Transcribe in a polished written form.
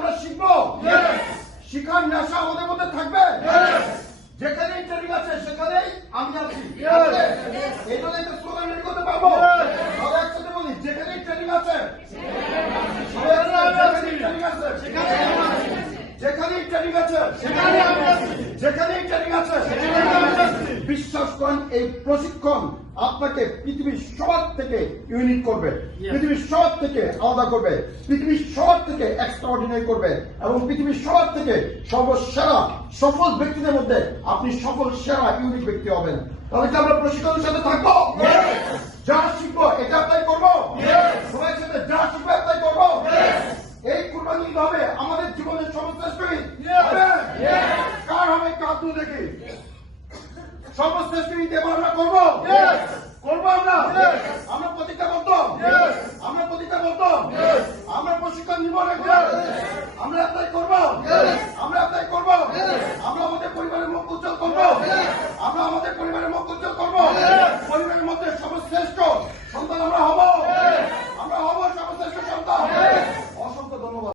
আমরা শিখবো, শিখার নেশা আমাদের মধ্যে থাকবে। যেখানে ট্রেনিং আছে সেখানেই আমি আছি। এই জন্য একটা স্লোগান রেডি করতে পারবো। সবাই একসাথে বলি, যেখানে ট্রেনিং আছে যেখানেই ট্রেনিং আছে যেখানেই ট্রেনিং আছে। বিশ্বাস করেন, এই প্রশিক্ষণ আপনাকে পৃথিবীর সবার থেকে ইউনিক করবে, পৃথিবীর সবার থেকে আলাদা করবে, পৃথিবীর সবার থেকে এক্সট্রাঅর্ডিনারি করবে এবং পৃথিবীর সবার থেকে সর্বসেরা সফল ব্যক্তিদের মধ্যে আপনি সফল সেরা ইউনিক ব্যক্তি হবেন। তাহলে কি আমরা প্রশিক্ষণের সাথে থাকবো? যা শিখবো এটা অ্যাপ্লাই করবো।